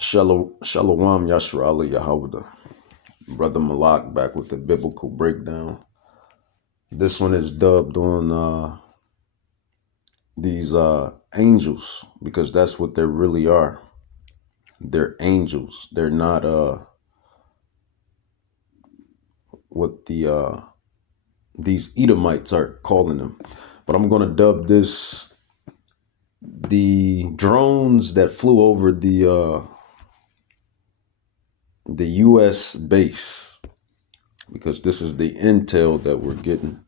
Shalom Yashrali Yahweh. Brother Malak back with the biblical breakdown. This one is dubbed on these angels because that's what they really are. They're angels. They're not what these Edomites are calling them. But I'm gonna dub this the drones that flew over the US base, because this is the intel that we're getting.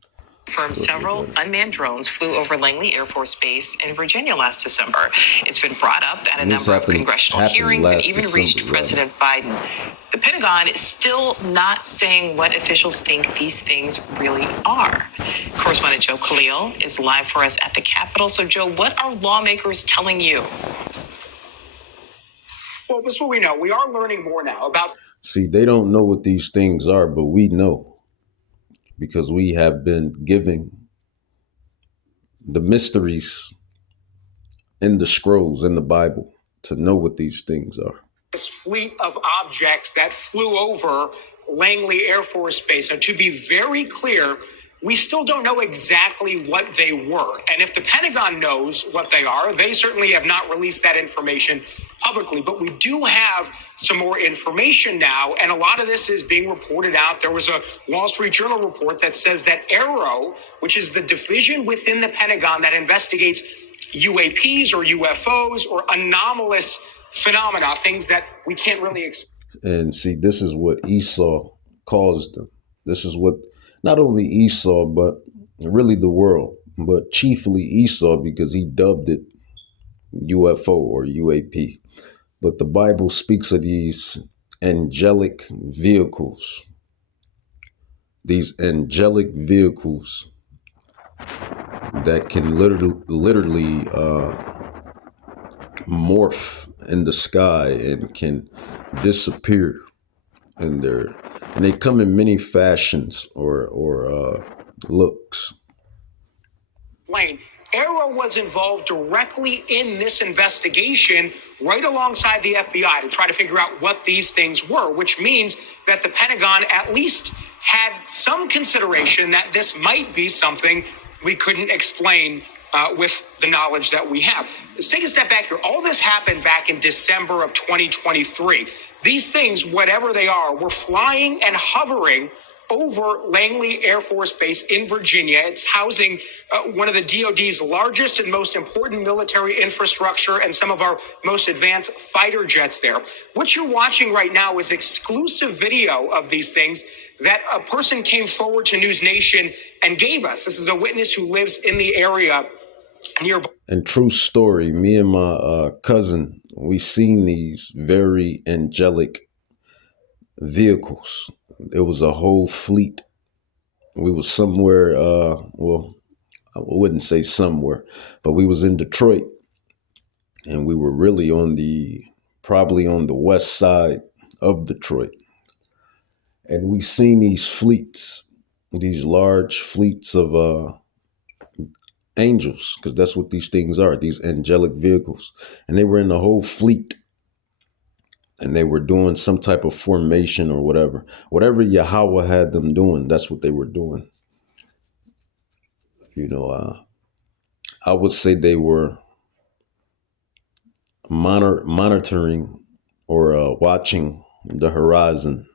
Several unmanned drones flew over Langley Air Force Base in Virginia last December. It's been brought up at a number of congressional hearings and even reached President Biden. The Pentagon is still not saying what officials think these things really are. Correspondent Joe Khalil is live for us at the Capitol. So, Joe, what are lawmakers telling you? Well, this is what we know. We are learning more now about. See, they don't know what these things are, but we know, because we have been giving the mysteries in the scrolls in the Bible to know what these things are. This fleet of objects that flew over Langley Air Force Base. And to be very clear, we still don't know exactly what they were. And if the Pentagon knows what they are, they certainly have not released that information publicly. But we do have some more information now, and a lot of this is being reported out. There was a Wall Street Journal report that says that Arrow, which is the division within the Pentagon that investigates UAPs or UFOs or anomalous phenomena, things that we can't really explain. And see, this is what Esau caused them. This is what not only Esau, but really the world, but chiefly Esau, because he dubbed it UFO or UAP. But the Bible speaks of these angelic vehicles. These angelic vehicles that can literally morph in the sky and can disappear, and they come in many fashions or looks. Lane, Arrow was involved directly in this investigation right alongside the FBI to try to figure out what these things were, which means that the Pentagon at least had some consideration that this might be something we couldn't explain with the knowledge that we have. Let's take a step back here. All this happened back in December of 2023. These things, whatever they are, were flying and hovering over Langley Air Force Base in Virginia. It's housing one of the DoD's largest and most important military infrastructure and some of our most advanced fighter jets there. What you're watching right now is exclusive video of these things that a person came forward to News Nation and gave us. This is a witness who lives in the area nearby. And true story, me and my cousin, we seen these very angelic vehicles. It was a whole fleet. We was somewhere, well, I wouldn't say somewhere, but we was in Detroit, and we were really probably on the west side of Detroit. And we seen these fleets, these large fleets of angels, because that's what these things are, these angelic vehicles. And they were in the whole fleet. And they were doing some type of formation or whatever. Whatever Yahweh had them doing, that's what they were doing. You know, I would say they were monitoring or watching the horizon,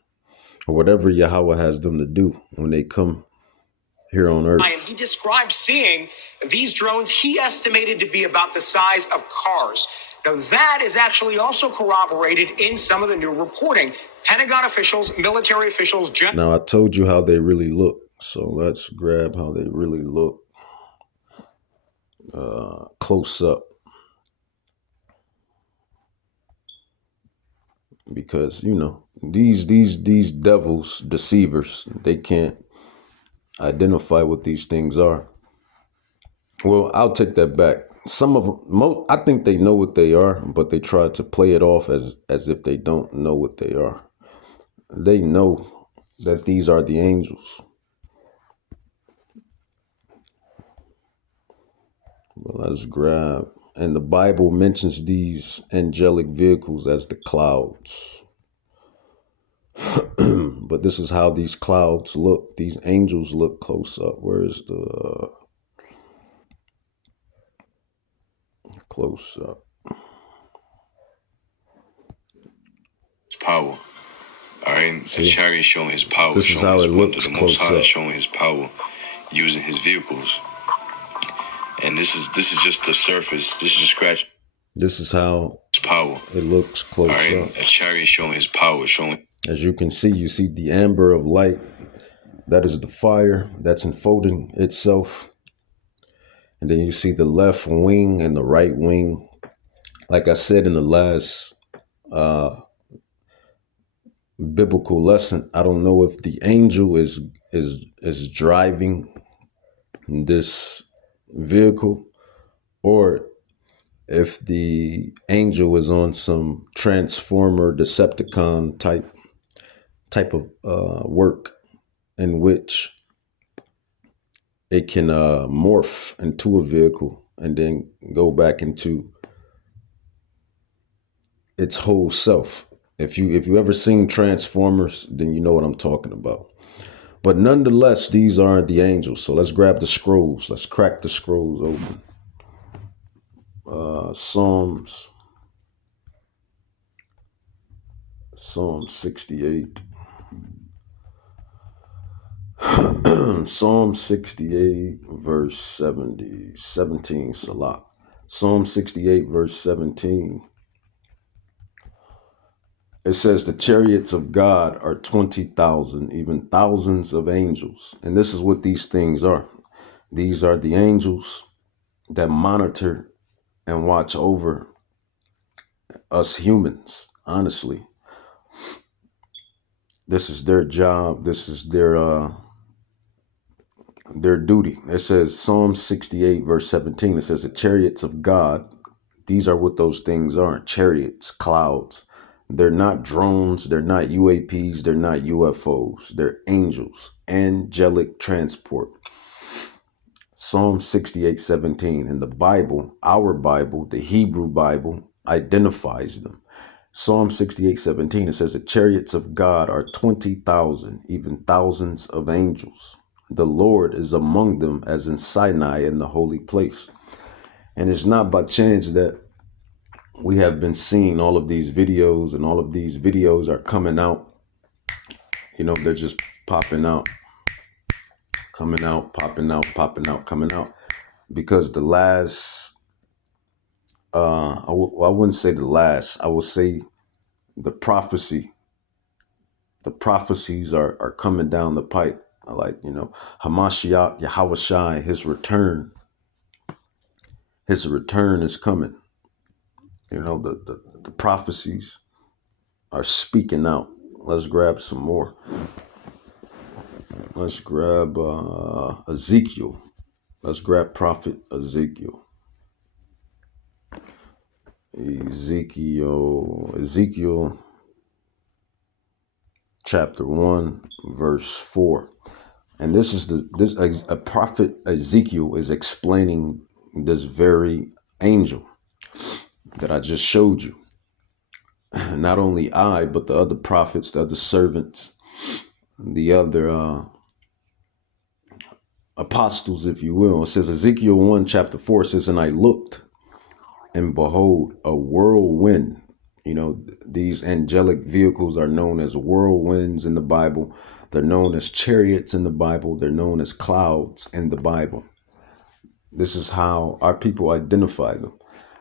or whatever Yahweh has them to do when they come here on earth. And he described seeing these drones he estimated to be about the size of cars. Now, that is actually also corroborated in some of the new reporting. Pentagon officials, military officials. Now, I told you how they really look. So let's grab how they really look close up. Because, you know, these devils, deceivers, they can't identify what these things are. Well, I'll take that back. Some of them, I think they know what they are, but they try to play it off as if they don't know what they are. They know that these are the angels. Well, let's grab And the Bible mentions these angelic vehicles as the clouds. But this is how these clouds look. These angels look close up. Where's the close up? It's power. All right, a chariot showing his power. This is how it looks close up. The Most High showing his power, using his vehicles. And this is just the surface. This is just scratch. This is how power it looks close up. A chariot showing his power, showing. As you can see, you see the amber of light. That is the fire that's enfolding itself. And then you see the left wing and the right wing. Like I said in the last biblical lesson, I don't know if the angel is driving this vehicle or if the angel is on some Transformer Decepticon type of work in which it can morph into a vehicle and then go back into its whole self. If you ever seen Transformers, then you know what I'm talking about. But nonetheless, these aren't the angels. So let's grab the scrolls. Let's crack the scrolls open. Psalm 68. Psalm 68, verse 17, Salah. Psalm 68, verse 17. It says the chariots of God are 20,000, even thousands of angels. And this is what these things are. These are the angels that monitor and watch over us humans, honestly. This is their job. This is their duty. It says Psalm 68, verse 17. It says the chariots of God. These are what those things are. Chariots, clouds. They're not drones. They're not UAPs. They're not UFOs. They're angels. Angelic transport. Psalm 68, 17. In the Bible, our Bible, the Hebrew Bible, identifies them. Psalm 68, 17. It says the chariots of God are 20,000, even thousands of angels. The Lord is among them as in Sinai in the holy place. And it's not by chance that we have been seeing all of these videos, and all of these videos are coming out. You know, they're just popping out, coming out, popping out, popping out, coming out. Because the last, I wouldn't say the last, I will say the prophecies are coming down the pipe. Like, you know, Hamashiach, Yahushai, his return is coming. You know, the prophecies are speaking out. Let's grab some more. Let's grab Ezekiel. Let's grab Prophet Ezekiel. Ezekiel chapter 1, verse 4. And this is a prophet Ezekiel is explaining this very angel that I just showed you. Not only I, but the other prophets, the other servants, the other apostles, if you will. It says Ezekiel 1, chapter 4 says, and I looked, and behold, a whirlwind. You know, these angelic vehicles are known as whirlwinds in the Bible. They're known as chariots in the Bible. They're known as clouds in the Bible. This is how our people identify them.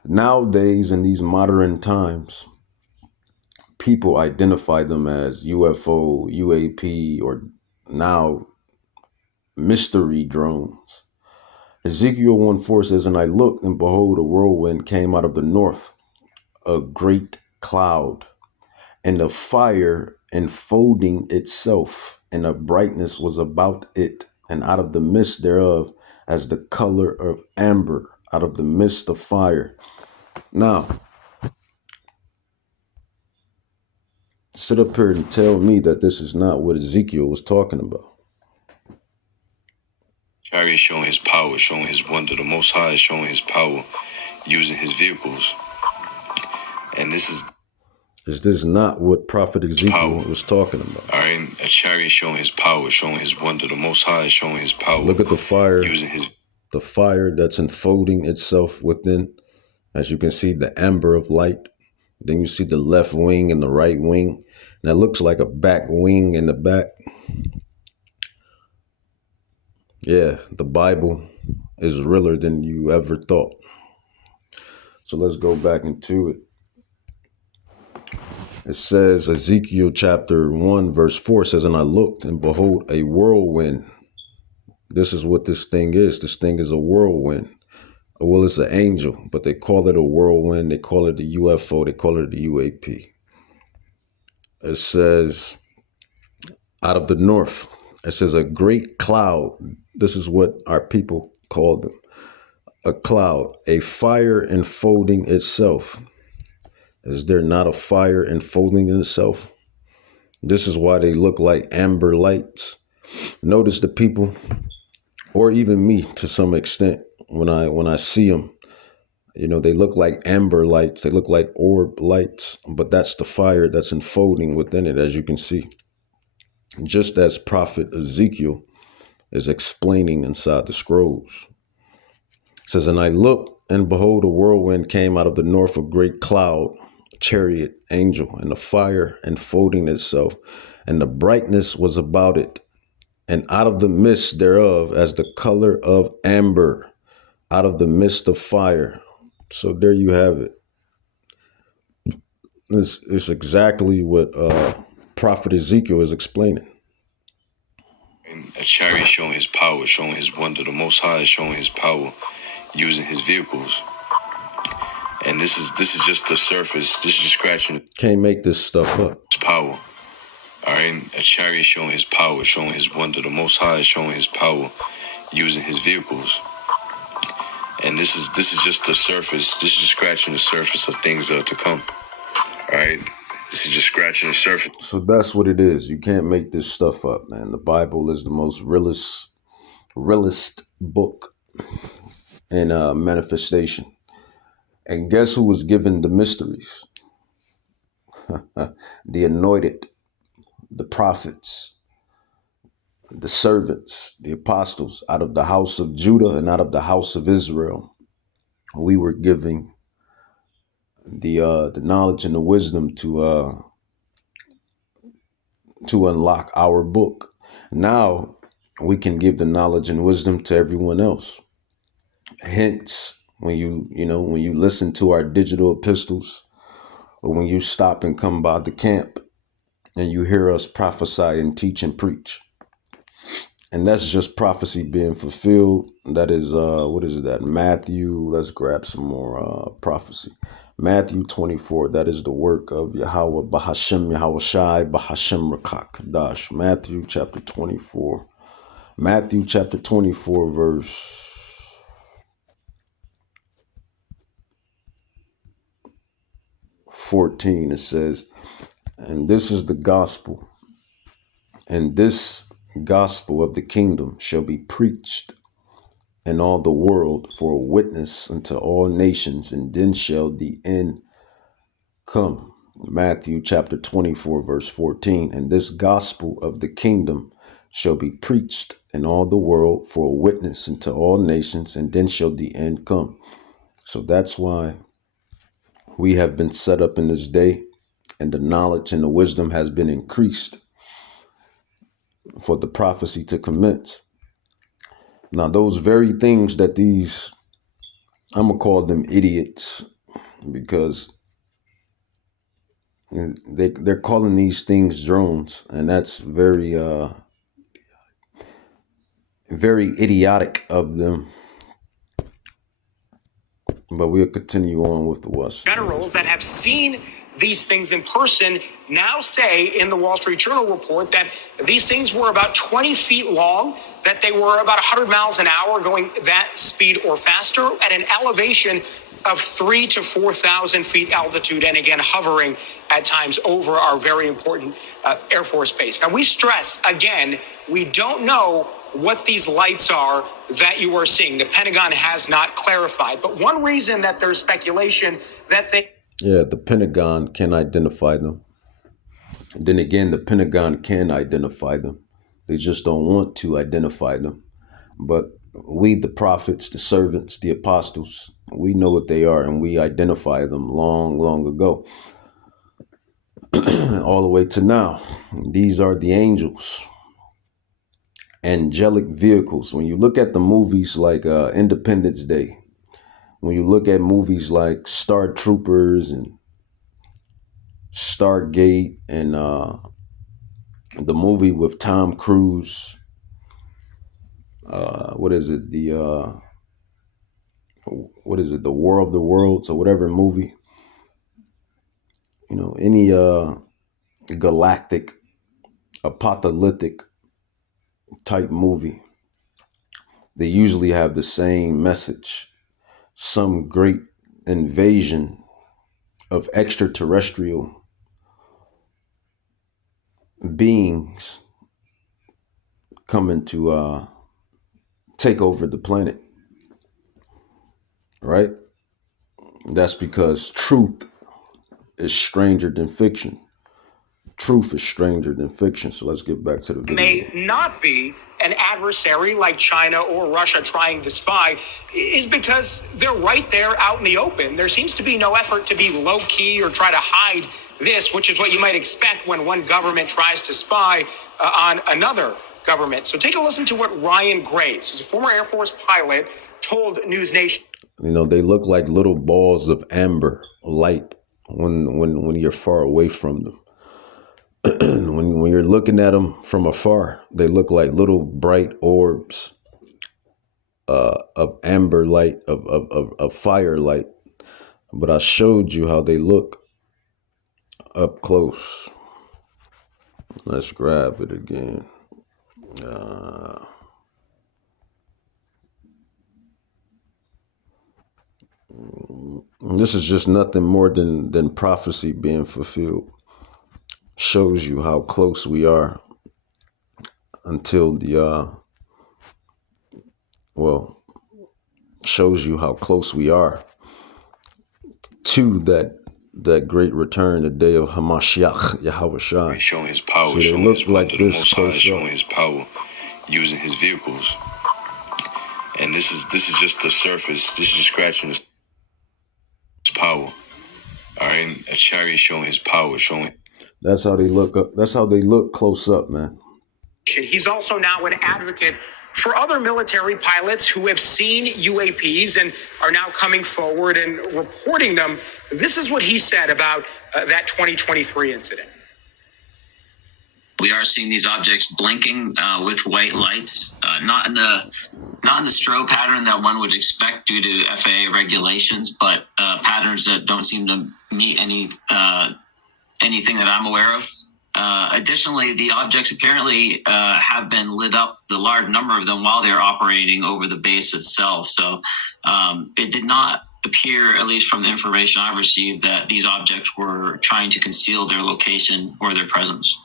Nowadays, in these modern times, people identify them as UFO, UAP, or now mystery drones. Ezekiel 1:4 says, and I looked, and behold, a whirlwind came out of the north, a great cloud, and the fire enfolding itself, and a brightness was about it, and out of the midst thereof, as the color of amber, out of the midst of fire. Now, sit up here and tell me that this is not what Ezekiel was talking about. Chariot showing his power, showing his wonder. The Most High is showing his power, using his vehicles. And this Is this not what Prophet Ezekiel was talking about? All right, a chariot showing his power, showing his wonder. The Most High is showing his power. Look at the fire, using the fire that's enfolding itself within. As you can see, the amber of light. Then you see the left wing and the right wing. And that looks like a back wing in the back. Yeah, the Bible is realer than you ever thought. So let's go back into it. It says, Ezekiel chapter 1, verse 4 says, and I looked, and behold, a whirlwind. This is what this thing is. This thing is a whirlwind. Well, it's an angel, but they call it a whirlwind. They call it a UFO. They call it a UAP. It says, out of the north, it says a great cloud. This is what our people call them. A cloud, a fire enfolding itself. Is there not a fire enfolding itself? This is why they look like amber lights. Notice the people, or even me to some extent, when I see them, you know, they look like amber lights. They look like orb lights, but that's the fire that's enfolding within it, as you can see. Just as Prophet Ezekiel is explaining inside the scrolls. It says, and I looked, and behold, a whirlwind came out of the north, a great cloud, chariot, angel, and the fire enfolding itself, and the brightness was about it, and out of the midst thereof as the color of amber, out of the midst of fire. So there you have it. It's exactly what Prophet Ezekiel is explaining. And a chariot showing his power, showing his wonder. The Most High is showing his power, using his vehicles. And this is just the surface. This is just scratching. Can't make this stuff up. His power. All right, a chariot showing his power, showing his wonder. The Most High is showing his power, using his vehicles. And this is just the surface. This is just scratching the surface of things that are to come. All right, this is just scratching the surface. So that's what it is. You can't make this stuff up, man. The Bible is the most realist book in manifestation. And guess who was given the mysteries? The anointed, the prophets, the servants, the apostles, out of the house of Judah and out of the house of Israel. We were giving the knowledge and the wisdom to unlock our book. Now we can give the knowledge and wisdom to everyone else. Hence, when you listen to our digital epistles, or when you stop and come by the camp and you hear us prophesy and teach and preach. And that's just prophecy being fulfilled. That is, what is that? Matthew, let's grab some more prophecy. Matthew 24, that is the work of Yahweh, Bahashem, Yahweh Shai, Bahashem Rakak Kadash. Matthew chapter 24. Matthew chapter 24, verse 14, it says, and this is the gospel, and this gospel of the kingdom shall be preached in all the world for a witness unto all nations, and then shall the end come. Matthew chapter 24, verse 14, and this gospel of the kingdom shall be preached in all the world for a witness unto all nations, and then shall the end come. So that's why we have been set up in this day, and the knowledge and the wisdom has been increased for the prophecy to commence. Now, those very things that these, I'm going to call them idiots, because they're calling these things drones, and that's very, very idiotic of them. But we'll continue on with the West. Generals that have seen these things in person now say in the Wall Street Journal report that these things were about 20 feet long, that they were about 100 miles an hour going that speed or faster at an elevation of 3,000 to 4,000 feet altitude, and again, hovering at times over our very important Air Force Base. Now, we stress, again, we don't know what these lights are that you are seeing. The Pentagon has not clarified. But one reason that there's speculation that the Pentagon can identify them. And then again, the Pentagon can identify them. They just don't want to identify them. But we, the prophets, the servants, the apostles, we know what they are, and we identify them long, long ago, all the way to now. These are the angels, angelic vehicles. When you look at the movies like Independence Day, when you look at movies like Star Troopers and Stargate and the movie with Tom Cruise, what is it? The War of the Worlds or whatever movie. You know, any galactic, apocalyptic type movie, they usually have the same message. Some great invasion of extraterrestrial beings coming to take over the planet, right? That's because truth is stranger than fiction. Truth is stranger than fiction. So let's get back to the video. may not be an adversary like China or Russia trying to spy is because they're right there out in the open. There seems to be no effort to be low key or try to hide this, which is what you might expect when one government tries to spy on another government. So take a listen to what Ryan Graves, who's a former Air Force pilot, told News Nation. You know, they look like little balls of amber light when you're far away from them. when you're looking at them from afar, they look like little bright orbs of amber light, of firelight. But I showed you how they look up close. Let's grab it again. This is just nothing more than prophecy being fulfilled. Shows you how close we are until shows you how close we are to that great return, the day of Hamashiach, Yahweh Shai. Showing his power, so showing look his like the this Most High, close showing up. his power, using his vehicles. And this is just the surface. This is just scratching his power. All right, a chariot showing his power, showing. That's how they look up. That's how they look close up, man. He's also now an advocate for other military pilots who have seen UAPs and are now coming forward and reporting them. This is what he said about that 2023 incident. We are seeing these objects blinking with white lights, not in the strobe pattern that one would expect due to FAA regulations, but patterns that don't seem to meet anything that I'm aware of. Additionally, the objects apparently have been lit up, the large number of them, while they're operating over the base itself. So it did not appear, at least from the information I received, that these objects were trying to conceal their location or their presence.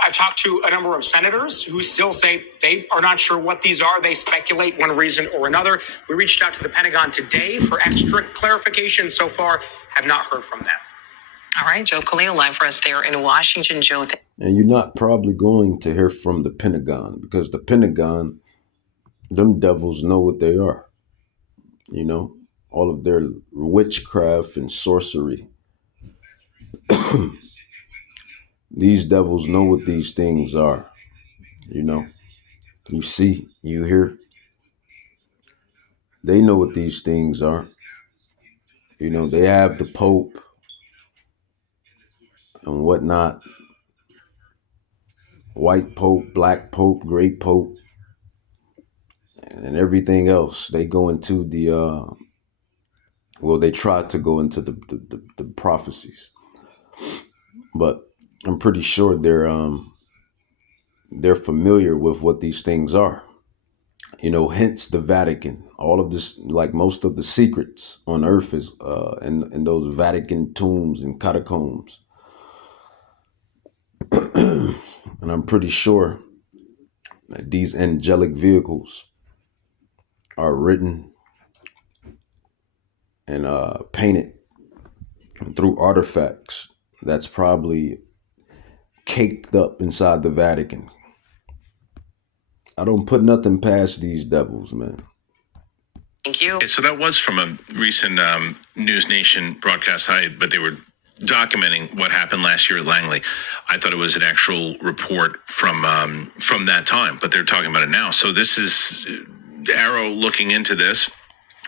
I've talked to a number of senators who still say they are not sure what these are. They speculate one reason or another. We reached out to the Pentagon today for extra clarification. So far, have not heard from them. All right, Joe Khalil live for us there in Washington. Joe. And you're not probably going to hear from the Pentagon, because the Pentagon, them devils know what they are. You know, all of their witchcraft and sorcery. These devils know what these things are. You know, you see, you hear. They know what these things are. You know, they have the Pope and whatnot. White Pope, Black Pope, Gray Pope, and everything else. They go into the, they try to go into the prophecies. But I'm pretty sure they're familiar with what these things are. You know, hence the Vatican. All of this, like most of the secrets on earth, is in those Vatican tombs and catacombs. And I'm pretty sure These angelic vehicles are written and painted through artifacts that's probably caked up inside the Vatican. I don't put nothing past these devils, man. Thank you. So that was from a recent News Nation broadcast, but they were documenting what happened last year at Langley. I thought it was an actual report from that time, but they're talking about it now. So this is Arrow looking into this.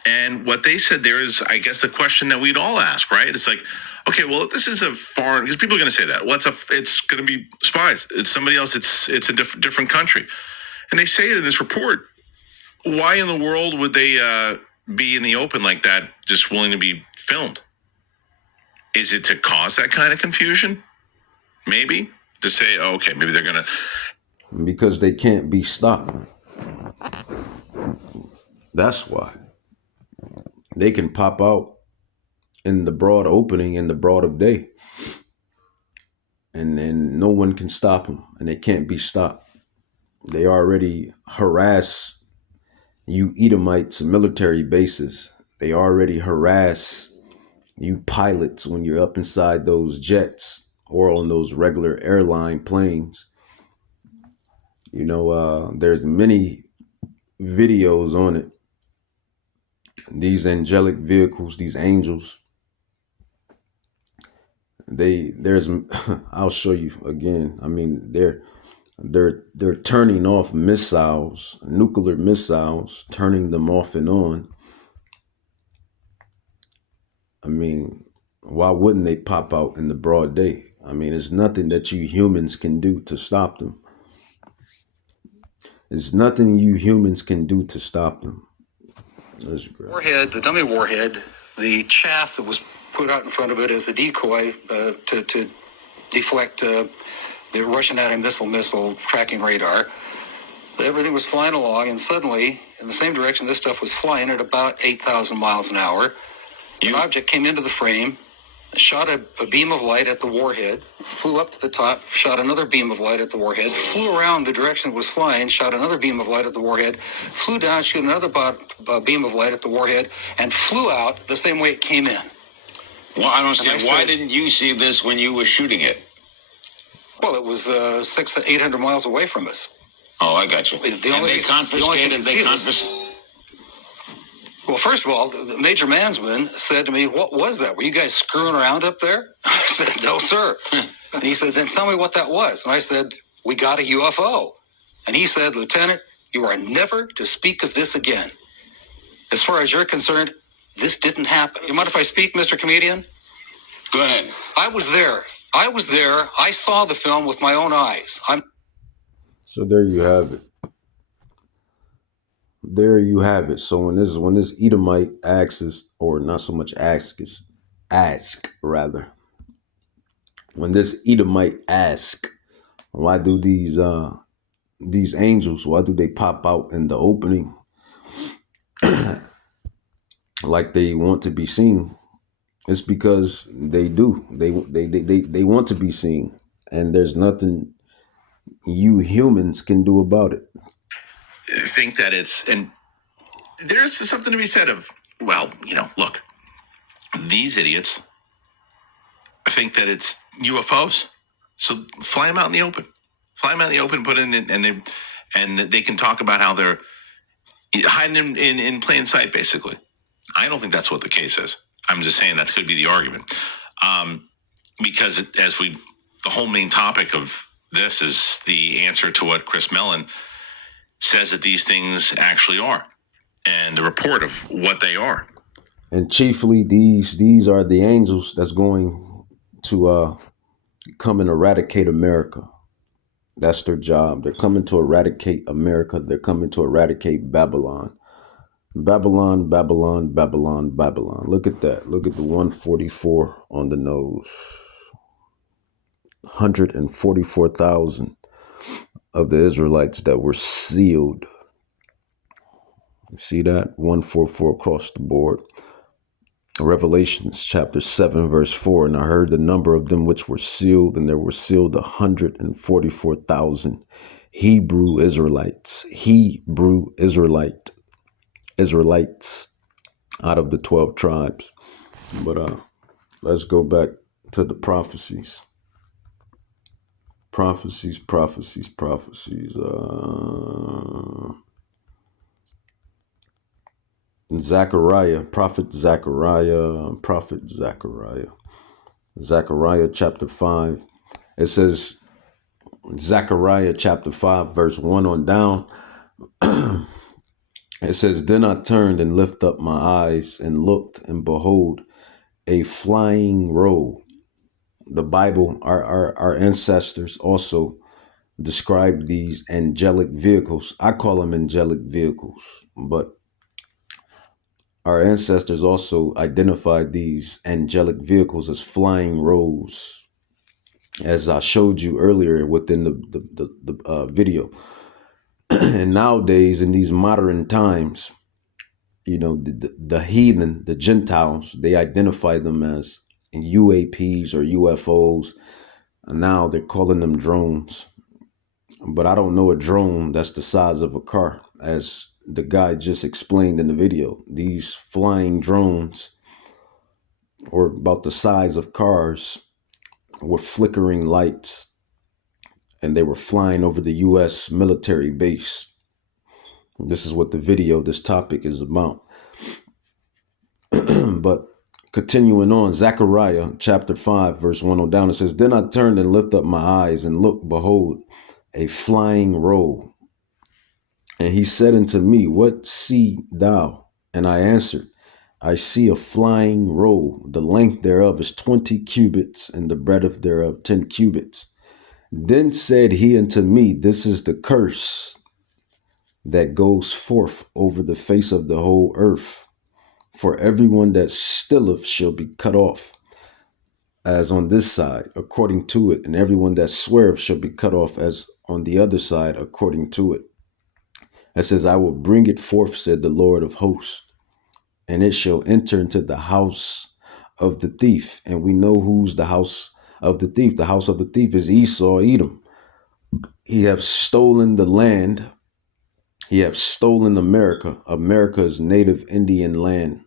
And what they said there is, I guess, the question that we'd all ask, right? It's like, okay, well, this is a foreign, because people are going to say that. Well, it's going to be spies. It's somebody else. It's a different country. And they say it in this report. Why in the world would they be in the open like that, just willing to be filmed? Is it to cause that kind of confusion? Maybe to say, oh, okay, maybe they're going to. Because they can't be stopped. That's why. They can pop out in the broad opening, in the broad of day. And then no one can stop them. And they can't be stopped. They already harass you Edomites military bases. They already harass you pilots when you're up inside those jets or on those regular airline planes. You know, there's many videos on it. These angelic vehicles, these angels, there's I'll show you again. I mean, they're turning off missiles, nuclear missiles, turning them off and on. I mean, why wouldn't they pop out in the broad day? I mean, there's nothing that you humans can do to stop them. There's nothing you humans can do to stop them. Warhead, the dummy warhead, the chaff that was put out in front of it as a decoy to deflect the Russian anti-missile tracking radar. Everything was flying along, and suddenly, in the same direction this stuff was flying at about 8,000 miles an hour, an object came into the frame, shot a beam of light at the warhead, flew up to the top, shot another beam of light at the warhead, flew around the direction it was flying, shot another beam of light at the warhead, flew down, shot another beam of light at the warhead, and flew out the same way it came in. Well, I don't understand. Why didn't you see this when you were shooting it? Well, it was 800 miles away from us. Oh, I got you. And they confiscated. Well, first of all, the Major Mansman said to me, "What was that? Were you guys screwing around up there?" I said, "No, sir." And he said, "Then tell me what that was." And I said, "We got a UFO." And he said, "Lieutenant, you are never to speak of this again. As far as you're concerned, this didn't happen." You mind if I speak, Mr. Comedian? Go ahead. I was there. I saw the film with my own eyes. So there you have it. There you have it. So when this Edomite asks, or not so much ask rather. When this Edomite asks, why do these angels, why do they pop out in the opening like they want to be seen? It's because they do. They want to be seen, and there's nothing you humans can do about it. I think that and there's something to be said of, well, look, these idiots think that it's UFOs. So fly them out in the open. Put in, and they can talk about how they're hiding in plain sight, basically. I don't think that's what the case is. I'm just saying that could be the argument. Because the whole main topic of this is the answer to what Chris Mellon says that these things actually are, and the report of what they are. And chiefly, these are the angels that's going to come and eradicate America. That's their job. They're coming to eradicate America. They're coming to eradicate Babylon. Babylon, Babylon, Babylon, Babylon. Look at that. Look at the 144 on the nose. 144,000 of the Israelites that were sealed. You see that? 144 across the board. Revelations chapter 7 verse 4. And I heard the number of them which were sealed, and there were sealed 144,000 Hebrew Israelites, Israelites out of the 12 tribes. But let's go back to the prophecies. Prophecies. Zechariah, Prophet Zechariah. Zechariah chapter 5. It says, Zechariah chapter 5, verse 1 on down. It says, then I turned and lifted up my eyes and looked, and behold, a flying roll. The Bible, our ancestors also describe these angelic vehicles. I call them angelic vehicles, but our ancestors also identified these angelic vehicles as flying rolls, as I showed you earlier within the video. And nowadays, in these modern times, you know, the heathen, the Gentiles, they identify them as UAPs or UFOs. And now they're calling them drones. But I don't know a drone that's the size of a car, as the guy just explained in the video. These flying drones were about the size of cars with flickering lights, and they were flying over the U.S. military base. This is what the video, this topic is about. But continuing on, Zechariah chapter 5, verse 1 on down, it says, then I turned and lifted up my eyes and looked, behold, a flying roll. And he said unto me, what see thou? And I answered, I see a flying roll. The length thereof is 20 cubits, and the breadth thereof 10 cubits. Then said he unto me, this is the curse that goes forth over the face of the whole earth. For everyone that stilleth shall be cut off, as on this side, according to it. And everyone that sweareth shall be cut off, as on the other side, according to it. It says, I will bring it forth, said the Lord of hosts, and it shall enter into the house of the thief. And we know who's the house of the thief. The house of the thief is Esau, Edom. He have stolen the land. He have stolen America. America's native Indian land.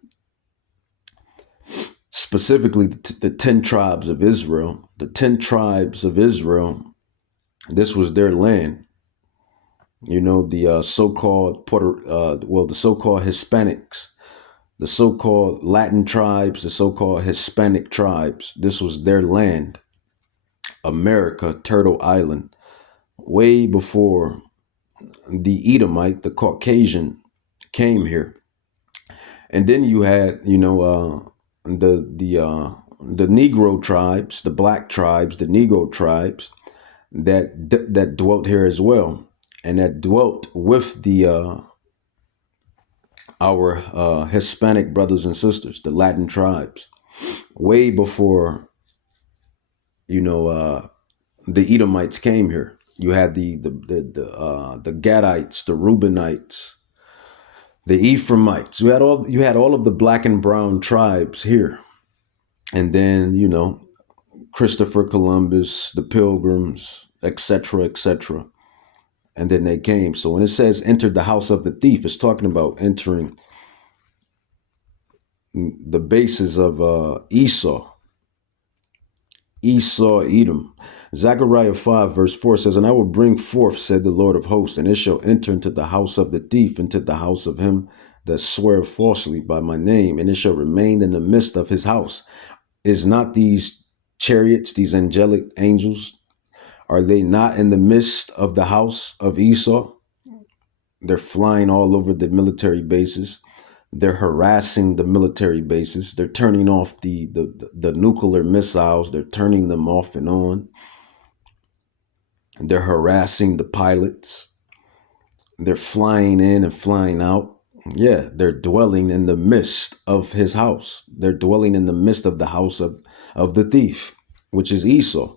Specifically, the 10 tribes of Israel. The 10 tribes of Israel, this was their land. You know, the so-called the so-called Hispanics, the so-called Latin tribes, the so-called Hispanic tribes. This was their land, America, Turtle Island, way before the Edomite, the Caucasian, came here. And then you had, you know, the Negro tribes, the black tribes, the Negro tribes that dwelt here as well. And that dwelt with the our Hispanic brothers and sisters, the Latin tribes, way before, you know, the Edomites came here. You had the Gadites, the Reubenites, the Ephraimites. You had all of the black and brown tribes here. And then, you know, Christopher Columbus, the Pilgrims, etc., etc. And then they came. So when it says entered the house of the thief, it's talking about entering the bases of Esau, Edom. Zechariah 5 verse 4 says, and I will bring forth, said the Lord of hosts, and it shall enter into the house of the thief, into the house of him that sweareth falsely by my name, and it shall remain in the midst of his house. Is not these chariots, these angelic angels, are they not in the midst of the house of Esau? They're flying all over the military bases. They're harassing the military bases. They're turning off the nuclear missiles. They're turning them off and on. They're harassing the pilots. They're flying in and flying out. Yeah, they're dwelling in the midst of his house. They're dwelling in the midst of the house of the thief, which is Esau.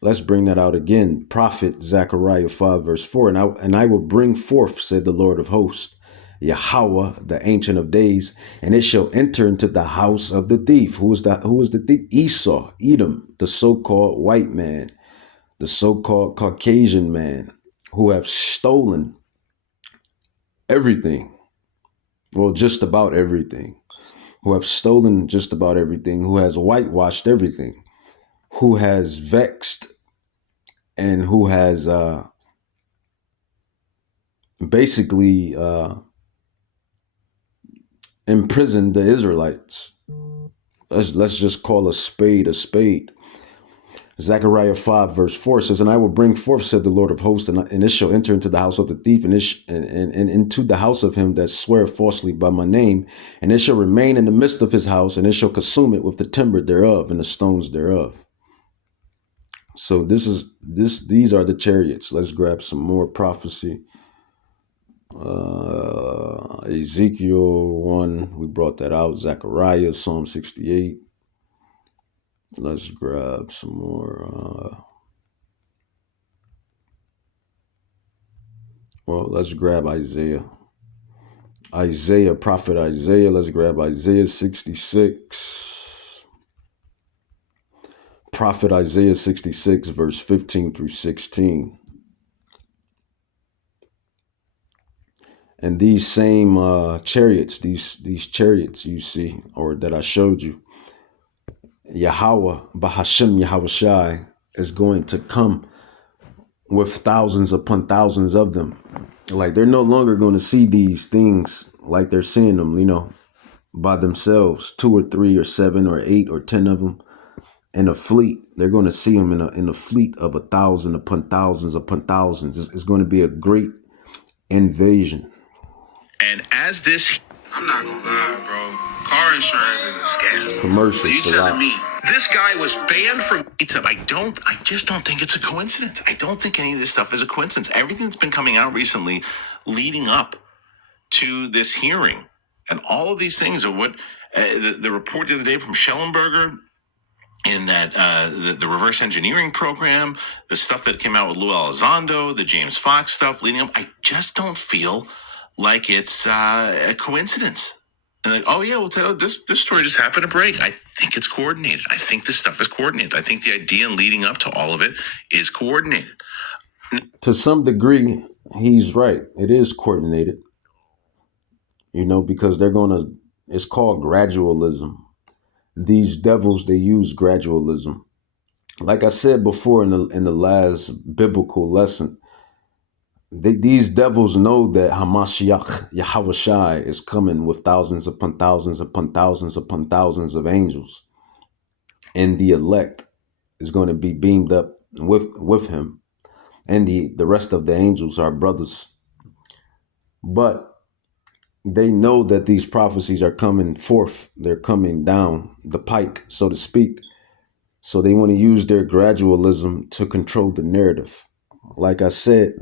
Let's bring that out again. Prophet Zechariah 5 verse 4. And I will bring forth, said the Lord of hosts, Yahweh, the Ancient of Days, and it shall enter into the house of the thief. Who is the thief? Esau, Edom, the so-called white man, the so-called Caucasian man, who have stolen everything. Well, just about everything. Who have stolen just about everything. Who has whitewashed everything. Who has vexed and who has basically imprisoned the Israelites. Let's just call a spade a spade. Zechariah 5 verse 4 says, "And I will bring forth, said the Lord of hosts, and it shall enter into the house of the thief, and into the house of him that sweareth falsely by my name, and it shall remain in the midst of his house, and it shall consume it with the timber thereof and the stones thereof." So these are the chariots. Let's grab some more prophecy. Ezekiel 1, we brought that out. Zechariah, Psalm 68. Let's grab some more. Let's grab Isaiah. Prophet Isaiah. Let's grab Isaiah 66. Prophet Isaiah 66, verse 15 through 16. And these same chariots, these chariots you see, or that I showed you, Yahweh, Bahashem Yahweh Shai, is going to come with thousands upon thousands of them. Like, they're no longer going to see these things like they're seeing them, by themselves, 2 or 3 or 7 or 8 or 10 of them in a fleet. They're going to see them in a fleet of 1,000 upon thousands upon thousands. It's going to be a great invasion. And as this, I'm not gonna lie, bro. Car insurance is a scam. Commercial. So you telling me this guy was banned from pizza? I just don't think it's a coincidence. I don't think any of this stuff is a coincidence. Everything that's been coming out recently, leading up to this hearing, and all of these things are what the report the other day from Schellenberger. In that the reverse engineering program, the stuff that came out with Lou Elizondo, the James Fox stuff leading up, I just don't feel like it's a coincidence. And like, oh yeah, we'll tell you, this story just happened to break. I think it's coordinated. I think this stuff is coordinated. I think the idea and leading up to all of it is coordinated. To some degree, he's right. It is coordinated. Because it's called gradualism. These devils, they use gradualism. Like I said before in the last biblical lesson, these devils know that Hamashiach, Yahweh Shai, is coming with thousands upon thousands upon thousands upon thousands of angels. And the elect is going to be beamed up with him. And the rest of the angels are brothers. But they know that these prophecies are coming forth. They're coming down the pike, so to speak. So they want to use their gradualism to control the narrative. Like I said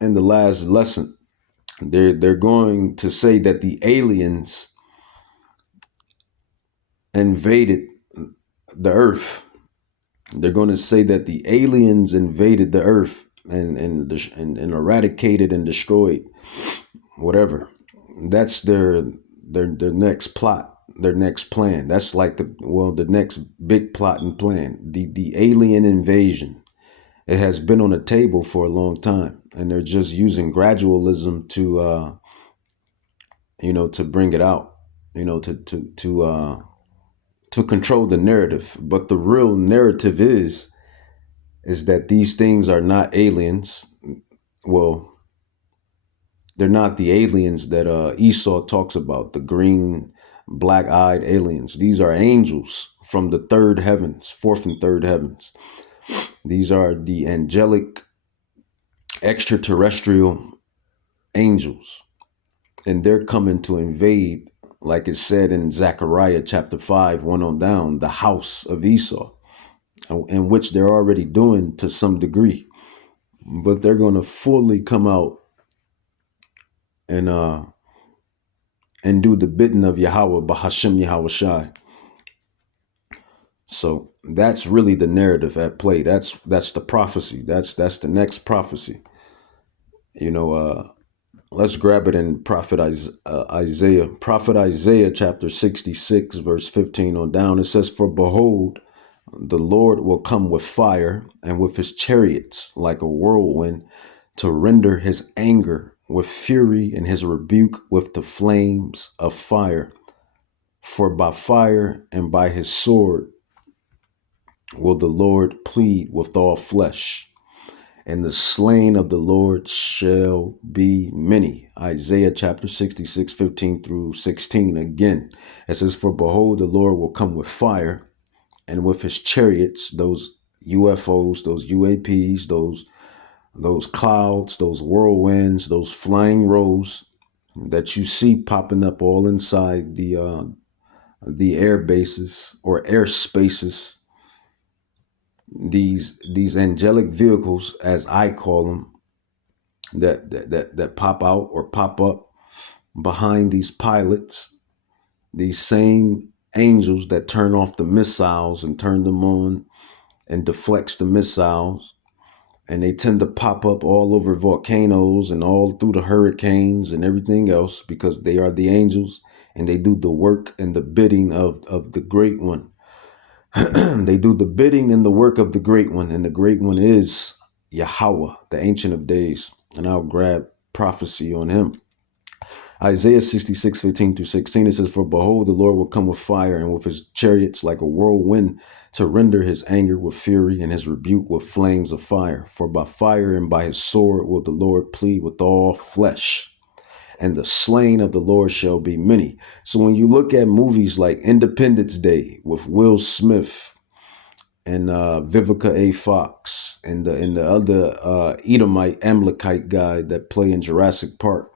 in the last lesson, they're going to say that the aliens invaded the earth. They're going to say that the aliens invaded the earth and eradicated and destroyed whatever. That's their next plot, their next plan. That's like the next big plot and plan. The alien invasion. It has been on the table for a long time, and they're just using gradualism to to bring it out, to control the narrative. But the real narrative is that these things are not aliens. Well, they're not the aliens that Esau talks about, the green, black-eyed aliens. These are angels from the third heavens, fourth and third heavens. These are the angelic, extraterrestrial angels. And they're coming to invade, like it said in Zechariah chapter 5, 1 on down, the house of Esau, in which they're already doing to some degree. But they're going to fully come out and do the bidding of Yahweh, Bahashem Yahweh Shai. So that's really the narrative at play. That's the prophecy. That's the next prophecy. Let's grab it in Prophet Isaiah. Prophet Isaiah chapter 66, verse 15 on down. It says, "For behold, the Lord will come with fire, and with his chariots like a whirlwind, to render his anger with fury and his rebuke with the flames of fire. For by fire and by his sword will the Lord plead with all flesh, and the slain of the Lord shall be many. Isaiah chapter 66, 15 through 16. Again, it says, for behold, the Lord will come with fire, and with his chariots, those UFOs, those UAPs, those clouds, those whirlwinds, those flying rows that you see popping up all inside the air bases or air spaces. These angelic vehicles, as I call them, that pop out or pop up behind these pilots, these same angels that turn off the missiles and turn them on and deflects the missiles. And they tend to pop up all over volcanoes and all through the hurricanes and everything else, because they are the angels and they do the work and the bidding of the great one. They do the bidding and the work of the great one. And the great one is Yahweh, the Ancient of Days. And I'll grab prophecy on him. Isaiah 66, 15 through 16, it says, for behold, the Lord will come with fire and with his chariots like a whirlwind, to render his anger with fury and his rebuke with flames of fire. For by fire and by his sword will the Lord plead with all flesh, and the slain of the Lord shall be many. So when you look at movies like Independence Day with Will Smith and Vivica A. Fox and the other Edomite Amalekite guy that play in Jurassic Park,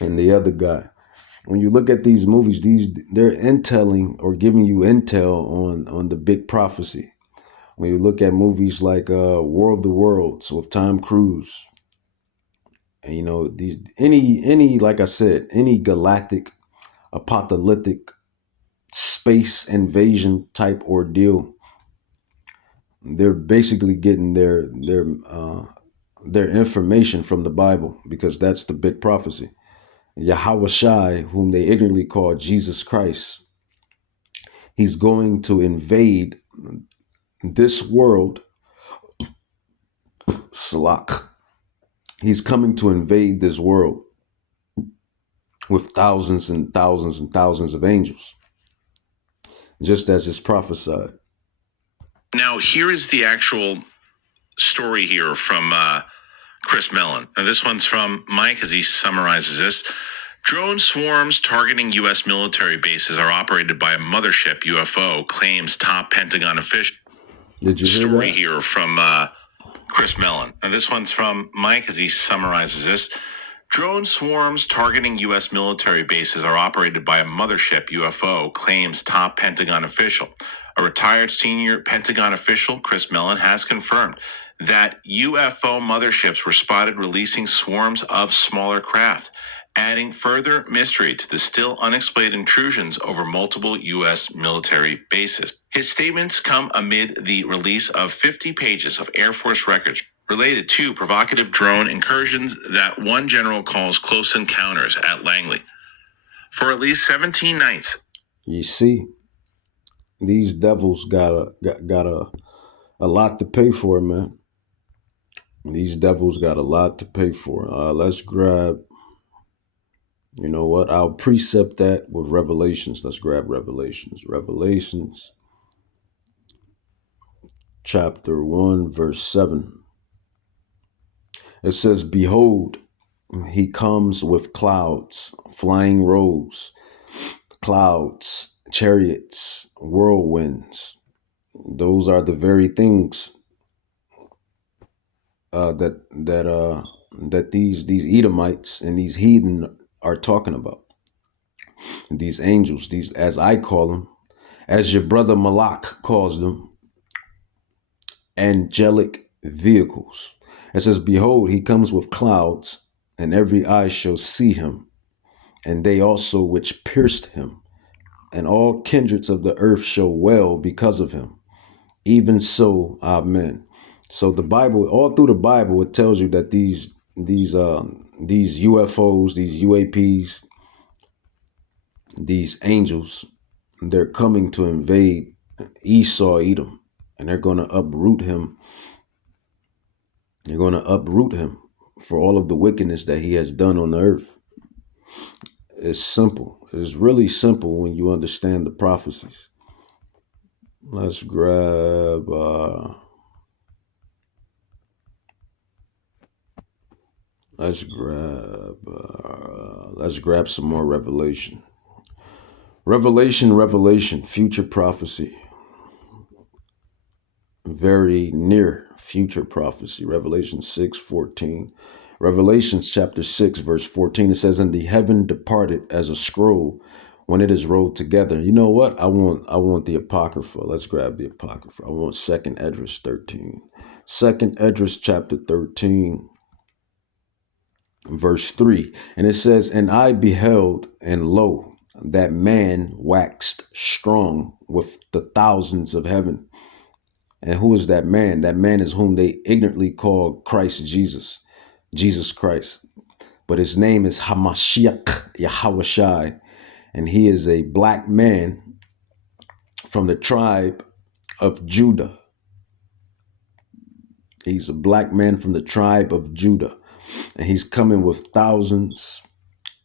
and the other guy, when you look at these movies, they're intelling or giving you intel on the big prophecy. When you look at movies like War of the Worlds with Tom Cruise, and you know, these any like I said, any galactic apocalyptic space invasion type ordeal, they're basically getting their information from the Bible, because that's the big prophecy. Yahweh Shai, whom they ignorantly call Jesus Christ, he's going to invade this world. Salak. He's coming to invade this world with thousands and thousands and thousands of angels, just as is prophesied. Now, here is the actual story here from Chris Mellon. Now, this one's from Mike as he summarizes this. Drone swarms targeting U.S. military bases are operated by a mothership UFO, claims top Pentagon official. Did you hear story that? Here from Chris Mellon. Now, this one's from Mike as he summarizes this. Drone swarms targeting U.S. military bases are operated by a mothership UFO, claims top Pentagon official. A retired senior Pentagon official, Chris Mellon, has confirmed that UFO motherships were spotted releasing swarms of smaller craft, adding further mystery to the still unexplained intrusions over multiple U.S. military bases. His statements come amid the release of 50 pages of Air Force records related to provocative drone incursions that one general calls close encounters at Langley. For at least 17 nights. You see, these devils got a lot to pay for, man. These devils got a lot to pay for. Let's grab, you know what? I'll precept that with Revelations. Let's grab Revelations. Revelations chapter 1, verse 7. It says, behold, he comes with clouds, flying roes, clouds, chariots, whirlwinds. Those are the very things that these Edomites and these heathen are talking about. These angels, these, as I call them, as your brother Malak calls them, angelic vehicles. It says, behold, he comes with clouds, and every eye shall see him, and they also which pierced him, and all kindreds of the earth shall wail because of him. Even so, amen. So the Bible, all through the Bible, it tells you that these UFOs, these UAPs, these angels, they're coming to invade Esau, Edom, and they're going to uproot him You're going to uproot him for all of the wickedness that he has done on the earth. It's simple. It's really simple when you understand the prophecies. Let's grab some more Revelation. Revelation, future prophecy. Very near future prophecy. Revelation 6:14. Revelations chapter 6, verse 14. It says, "And the heaven departed as a scroll when it is rolled together." You know what? I want the Apocrypha. Let's grab the Apocrypha. I want 2nd Esdras 13. 2nd Esdras chapter 13, verse 3. And it says, "And I beheld, and lo, that man waxed strong with the thousands of heaven." And who is that man? That man is whom they ignorantly call Christ Jesus, Jesus Christ. But his name is Hamashiach Yahawashai. And he is a black man from the tribe of Judah. He's a black man from the tribe of Judah. And he's coming with thousands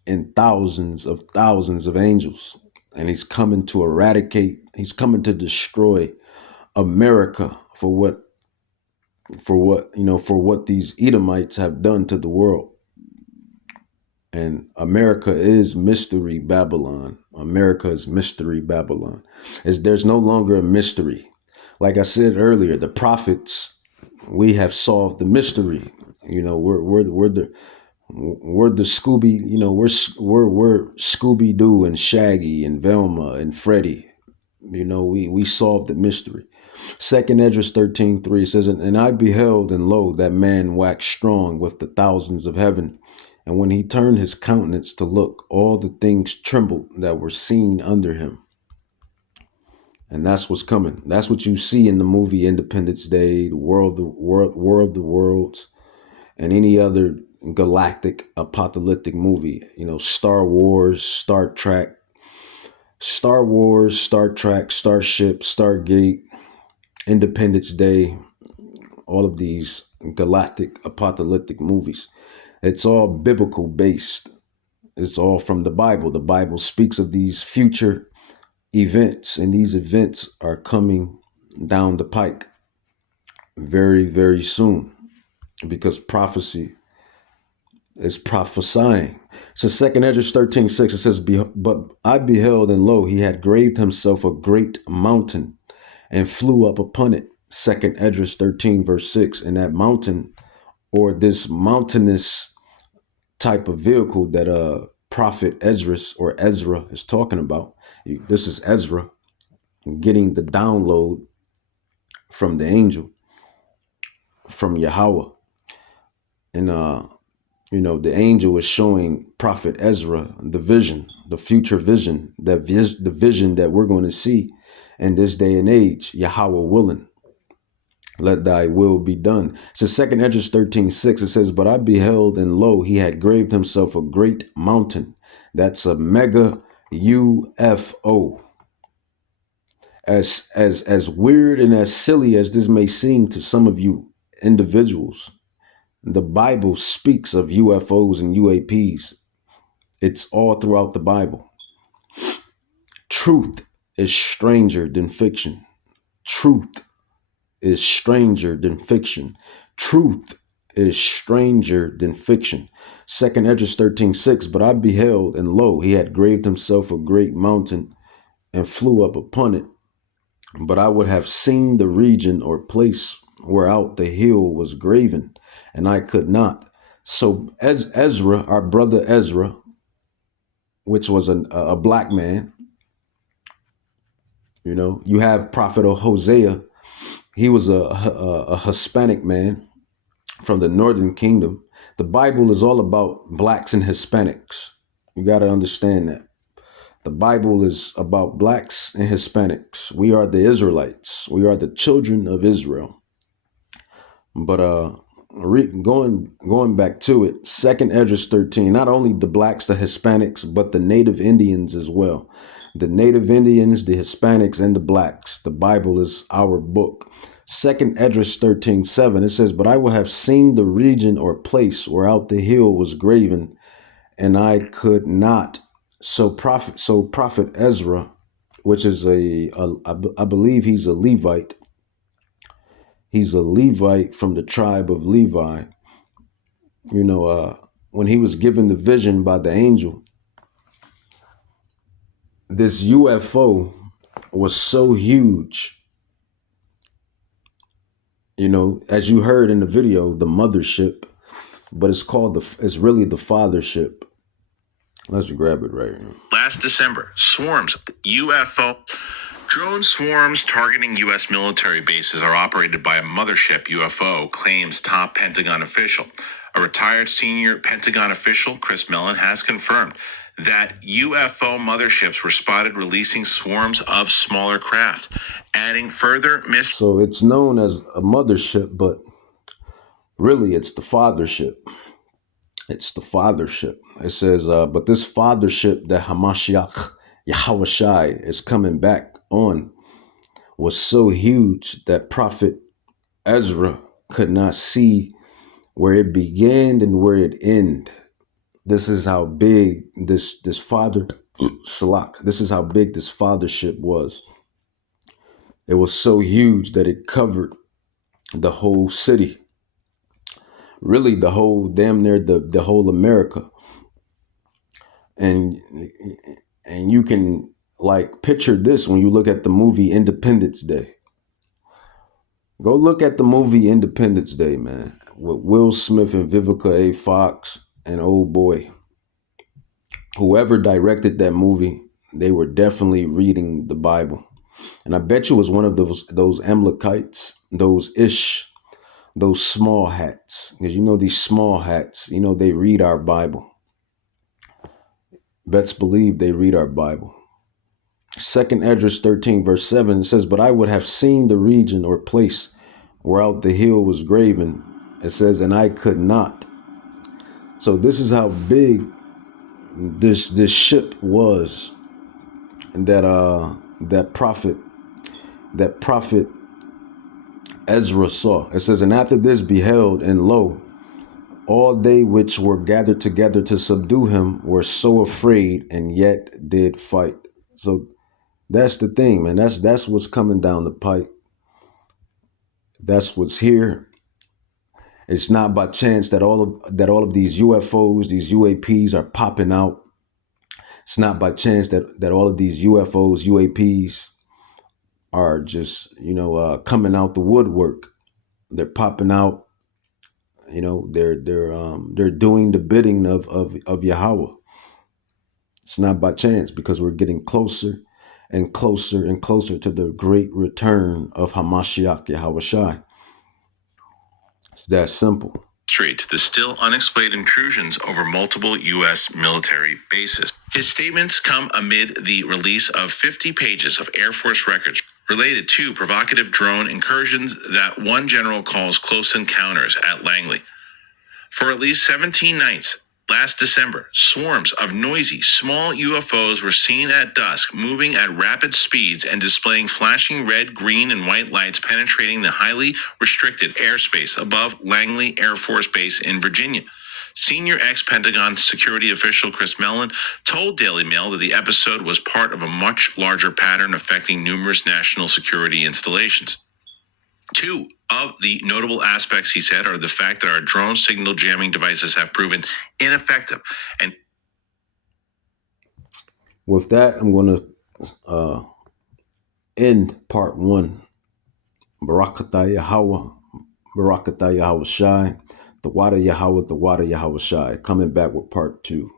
and thousands of angels. And he's coming to eradicate, he's coming to destroy America for what these Edomites have done to the world. And America is mystery Babylon. America is mystery Babylon. There's no longer a mystery. Like I said earlier, the prophets, we have solved the mystery. We're the Scooby. We're Scooby Doo and Shaggy and Velma and Freddy. We solved the mystery. 2nd Esdras 13:3 says, "And I beheld, and lo, that man waxed strong with the thousands of heaven. And when he turned his countenance to look, all the things trembled that were seen under him." And that's what's coming. That's what you see in the movie Independence Day, the War of the Worlds, and any other galactic apocalyptic movie. Star Wars, Star Trek, Starship, Stargate, Independence Day, all of these galactic apocalyptic movies. It's all biblical based. It's all from the Bible. The Bible speaks of these future events, and these events are coming down the pike very, very soon, because prophecy is prophesying. So 2nd Esdras 13:6, it says, "But I beheld, and lo, he had graved himself a great mountain and flew up upon it." 2nd Esdras 13, verse 6. And that mountain, or this mountainous type of vehicle that Prophet Esdras or Ezra is talking about. This is Ezra getting the download from the angel, from Yahweh. And the angel is showing Prophet Ezra the vision, the future vision, the vision that we're going to see in this day and age. Yahweh willing, let thy will be done. So 2nd Esdras 13:6, it says, "But I beheld, and lo, he had graved himself a great mountain." That's a mega UFO. As weird and as silly as this may seem to some of you individuals, the Bible speaks of UFOs and UAPs. It's all throughout the Bible. Truth is stranger than fiction. Truth is stranger than fiction. Truth is stranger than fiction. 2nd Esdras 13:6, "But I beheld, and lo, he had graved himself a great mountain and flew up upon it. But I would have seen the region or place whereout the hill was graven, and I could not." So Ezra, our brother Ezra, which was a black man, you have Prophet Hosea. He was a Hispanic man from the northern kingdom. The Bible is all about blacks and Hispanics. You got to understand that. The Bible is about blacks and Hispanics. We are the Israelites. We are the children of Israel. But going back to it, 2nd Esdras 13, not only the blacks, the Hispanics, but the native Indians as well. the Native Indians, the Hispanics, and the blacks. The Bible is our book. 2nd Esdras 13:7, it says, but I will have seen the region or place whereout the hill was graven, and I could not. So prophet Ezra, which is I believe he's a Levite. He's a Levite from the tribe of Levi. When he was given the vision by the angel, this UFO was so huge. As you heard in the video, the mothership, but it's really the fathership. Let's grab it right here. Last December, swarms of UFO drone swarms targeting U.S. military bases are operated by a mothership, UFO, claims top Pentagon official. A retired senior Pentagon official, Chris Mellon, has confirmed that UFO motherships were spotted releasing swarms of smaller craft, adding further So it's known as a mothership, but really it's the fathership. It's the fathership. It says, but this fathership that Hamashiach, Yahweh Shai, is coming back on was so huge that Prophet Ezra could not see where it began and where it ended. This is how big this father, Salak, this is how big this fathership was. It was so huge that it covered the whole city. Really the whole, damn near the whole America. And you can picture this when you look at the movie Independence Day. Go look at the movie Independence Day, man, with Will Smith and Vivica A. Fox and old boy. Whoever directed that movie, they were definitely reading the Bible. And I bet you it was one of those Amalekites, those small hats. Because these small hats, they read our Bible. Best believe they read our Bible. 2nd Esdras 13 verse 7, it says, but I would have seen the region or place whereout the hill was graven. It says, and I could not. So this is how big this ship was that prophet Ezra saw. It says, and after this beheld, and lo, all they which were gathered together to subdue him were so afraid, and yet did fight. So that's the thing, man. That's what's coming down the pipe. That's what's here. It's not by chance that all of these UFOs, these UAPs are popping out. It's not by chance that all of these UFOs, UAPs are just, coming out the woodwork. They're popping out. They're doing the bidding of Yahweh. It's not by chance, because we're getting closer and closer and closer to the great return of Hamashiach Yahweh Shai. It's that simple. To the still unexplained intrusions over multiple U.S. military bases. His statements come amid the release of 50 pages of Air Force records related to provocative drone incursions that one general calls close encounters at Langley. For at least 17 nights last December, swarms of noisy, small UFOs were seen at dusk, moving at rapid speeds and displaying flashing red, green, and white lights penetrating the highly restricted airspace above Langley Air Force Base in Virginia. Senior ex-Pentagon security official Chris Mellon told Daily Mail that the episode was part of a much larger pattern affecting numerous national security installations. Two of the notable aspects, he said, are the fact that our drone signal jamming devices have proven ineffective. And with that, I'm going to end part 1. Barakatah Yahweh, Barakatah Yahweh Shai, the water Yahweh Shai. Coming back with part 2.